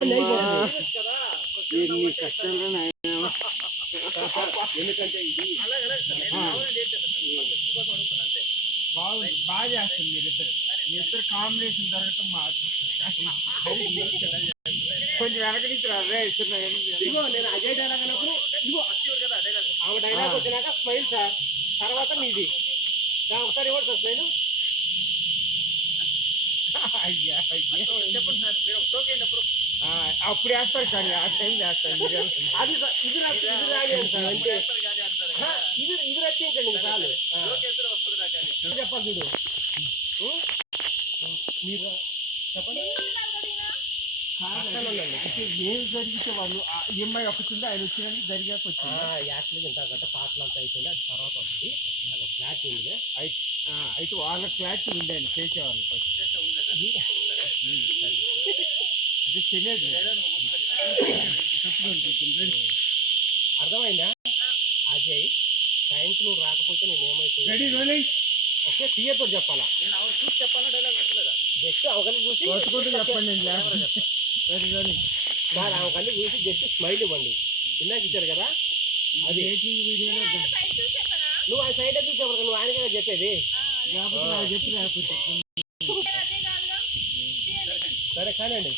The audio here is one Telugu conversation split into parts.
ఎన్ని కష్టాలు ఎందుకంటే ఇది బాగుంది, బాగా చేస్తారు మీరిద్దరు కాంబినేషన్ జరగటం మా కొంచెం వెనక నుంచి రాదే ఇదిగో నేను అజయ్ డైలాగ్ అన్నప్పుడు ఇదిగో ఆమె డైలాగ్ వచ్చినాక స్మైల్ సార్, తర్వాత మీది ఒకసారి ఇవ్వండి సార్ స్మైల్. అయ్యా చెప్పండి సార్, మీరు షోకి అయినప్పుడు అప్పుడు వేస్తారు కానీ ఆ టైం చేస్తారు అది ఇది సార్ అంటే ఇది రప్పించండి చాలు చెప్పాలి చూడు మీరు చెప్పండి. ఏం జరిగితే వాళ్ళు ఈఎంఐ అప్పుతుంది ఆయన వచ్చినందుకు జరిగాక వచ్చింది యాక్చువల్గా ఇంత గంట పాటలు అంతా అయిపోయింది, అది తర్వాత వస్తుంది అది ఫ్లాట్ ఉంది అయితే వాళ్ళ ఫ్లాట్ ఉంది ఆయన చేసేవాళ్ళు అంటే తెలియదు అర్థమైందా అజయ్ టైంకి నువ్వు రాకపోతే నేను ఏమైపోయాను ఓకే థియేటర్ చెప్పాలా నేను అవన్నీ చూసి చెప్పాలా డైలాగ్ జస్ట్ అవన్నీ చూసి చెప్పండి సార్ అవన్నీ చూసి జస్ట్ స్మైల్ ఇవ్వండి ఇందాక ఇచ్చారు కదా అది వీడియోలో నువ్వు ఆ సైడ్ చూసి చెప్పరు నువ్వు ఆయనగా చెప్పేది చెప్పు సరే కానండి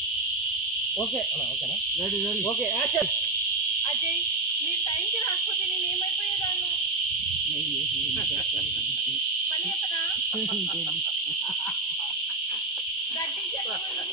ఓకే ఓకేనా రెడీ ఓకే యాక్షన్. అజయ్ మీరు టైంకి రాకపోతే నేను ఏమైపోయేదాన్ని మళ్ళీ చెప్పనా గట్టిగా చెప్పండి.